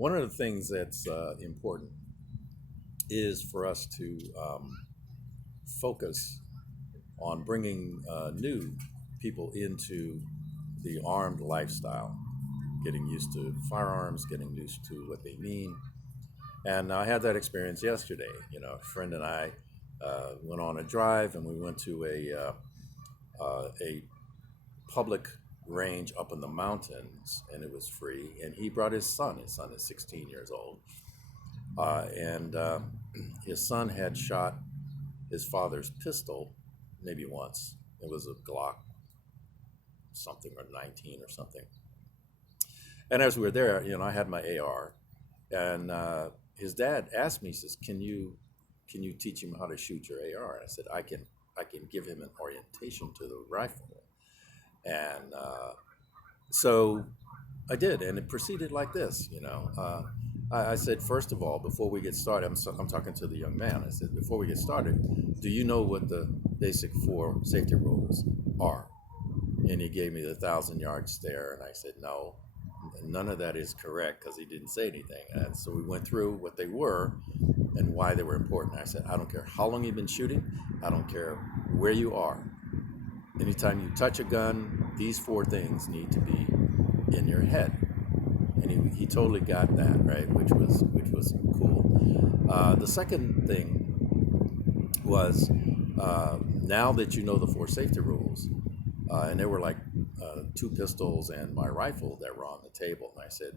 One of the things that's important is for us to focus on bringing new people into the armed lifestyle, getting used to firearms, getting used to what they mean. And I had that experience yesterday. A friend and I went on a drive, and we went to a public range up in the mountains, and it was free. And he brought his son. His son is 16 years old, and his son had shot his father's pistol maybe once. It was a Glock something or 19 or something. And as we were there, I had my AR, and his dad asked me, he says, "Can you teach him how to shoot your AR?" And I said, "I can give him an orientation to the rifle." And so I did, and it proceeded like this. I said, first of all, before we get started, I'm talking to the young man. I said, before we get started, do you know what the basic 4 safety rules are? And he gave me the 1,000-yard stare, and I said, no, none of that is correct, because he didn't say anything. And so we went through what they were and why they were important. I said, I don't care how long you've been shooting. I don't care where you are. Anytime you touch a gun, these 4 things need to be in your head. And he totally got that, right, which was cool. The second thing was, now that you know the 4 safety rules, and there were like 2 pistols and my rifle that were on the table, and I said,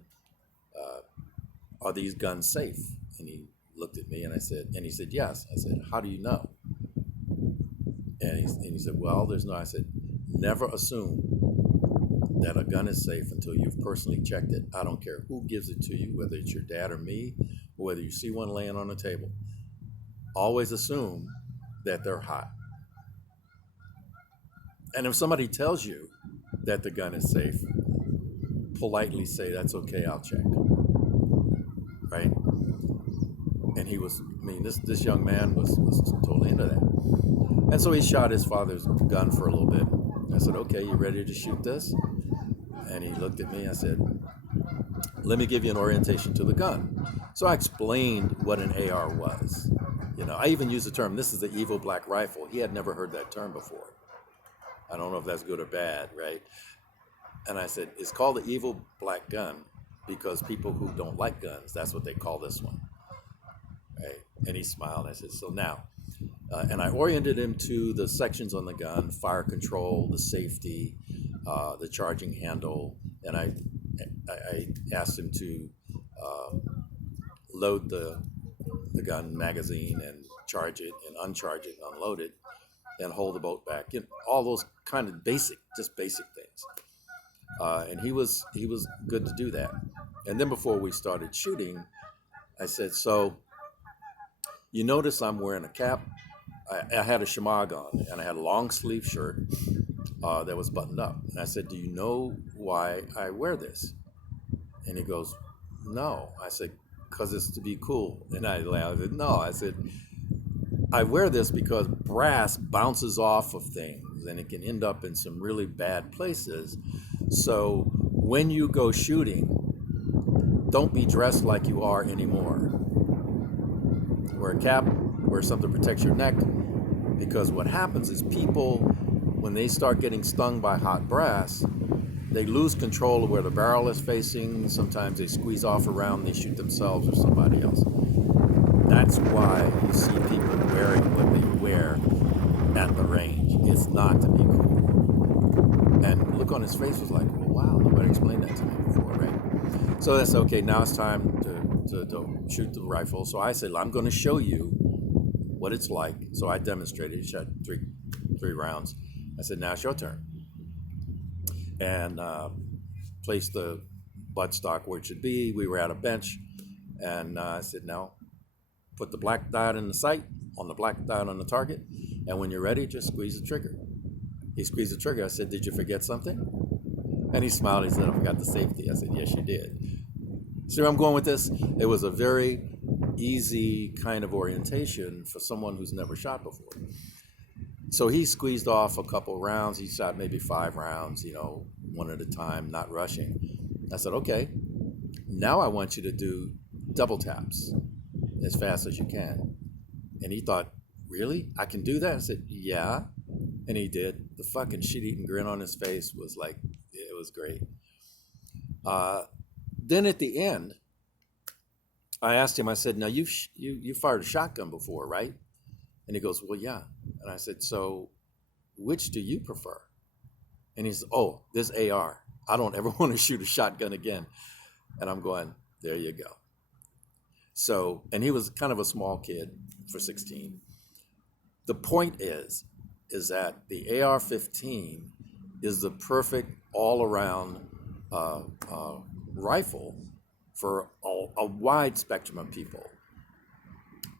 "Are these guns safe?" And he looked at me, and he said, "Yes." I said, "How do you know?" And he said, "Well, there's no." I said, "Never assume that a gun is safe until you've personally checked it. I don't care who gives it to you, whether it's your dad or me, or whether you see one laying on the table. Always assume that they're hot. And if somebody tells you that the gun is safe, politely say, 'That's okay, I'll check.'" Right? And this young man was totally into that. And so he shot his father's gun for a little bit. I said, "Okay, you ready to shoot this?" And he looked at me. I said, "Let me give you an orientation to the gun." So I explained what an AR was. I even used the term, "This is the evil black rifle." He had never heard that term before. I don't know if that's good or bad, right? And I said, "It's called the evil black gun because people who don't like guns, that's what they call this one." Right? And he smiled. I said, "So now," and I oriented him to the sections on the gun: fire control, the safety, the charging handle, and I asked him to load the gun magazine and charge it and uncharge it and unload it and hold the boat back. All those kind of basic things. And he was good to do that. And then before we started shooting, I said, "So you notice I'm wearing a cap." I had a shemagh on, and I had a long sleeve shirt that was buttoned up. And I said, "Do you know why I wear this?" And he goes, "No." I said, "Because it's to be cool." And I laughed. I said, "No." I said, "I wear this because brass bounces off of things, and it can end up in some really bad places. So when you go shooting, don't be dressed like you are anymore. Wear a cap, wear something that protects your neck, because what happens is people, when they start getting stung by hot brass, they lose control of where the barrel is facing. Sometimes they squeeze off around, they shoot themselves or somebody else. That's why you see people wearing what they wear at the range. It's not to be cool." And the look on his face was like, "Well, wow, nobody explained that to me before," right? So that's okay. Now it's time to shoot the rifle. So I said, "I'm going to show you what it's like." So I demonstrated. He shot three rounds. I said, "Now it's your turn." And placed the buttstock where it should be. We were at a bench, and I said, "Now put the black dot in the sight, on the black dot on the target, and when you're ready, just squeeze the trigger." He squeezed the trigger. I said, "Did you forget something?" And he smiled. He said, "I forgot the safety." I said, "Yes, you did." See where I'm going with this? It was a very easy kind of orientation for someone who's never shot before. So he squeezed off a couple rounds. He shot maybe 5 rounds, one at a time, not rushing. I said, "Okay, Now I want you to do double taps as fast as you can. And he thought, really? I can do that? I said, yeah. And he did. The fucking shit-eating grin on his face was like, it was great. Then at the end, I asked him, I said, now you fired a shotgun before, right? And he goes, well, yeah. And I said, so which do you prefer? And he said, oh, this AR. I don't ever want to shoot a shotgun again. And I'm going, there you go. So, and he was kind of a small kid for 16. The point is that the AR-15 is the perfect all-around rifle for a wide spectrum of people.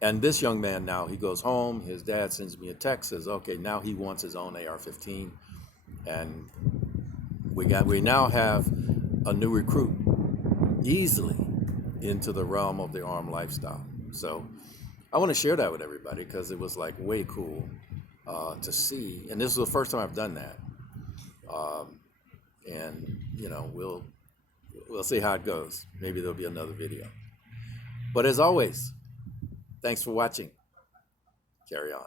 And this young man now, he goes home, his dad sends me a text, says, okay, now he wants his own AR-15. And we now have a new recruit easily into the realm of the armed lifestyle. So I want to share that with everybody because it was like way cool to see. And this is the first time I've done that. And you know, we'll see how it goes. Maybe there'll be another video. But as always, thanks for watching. Carry on.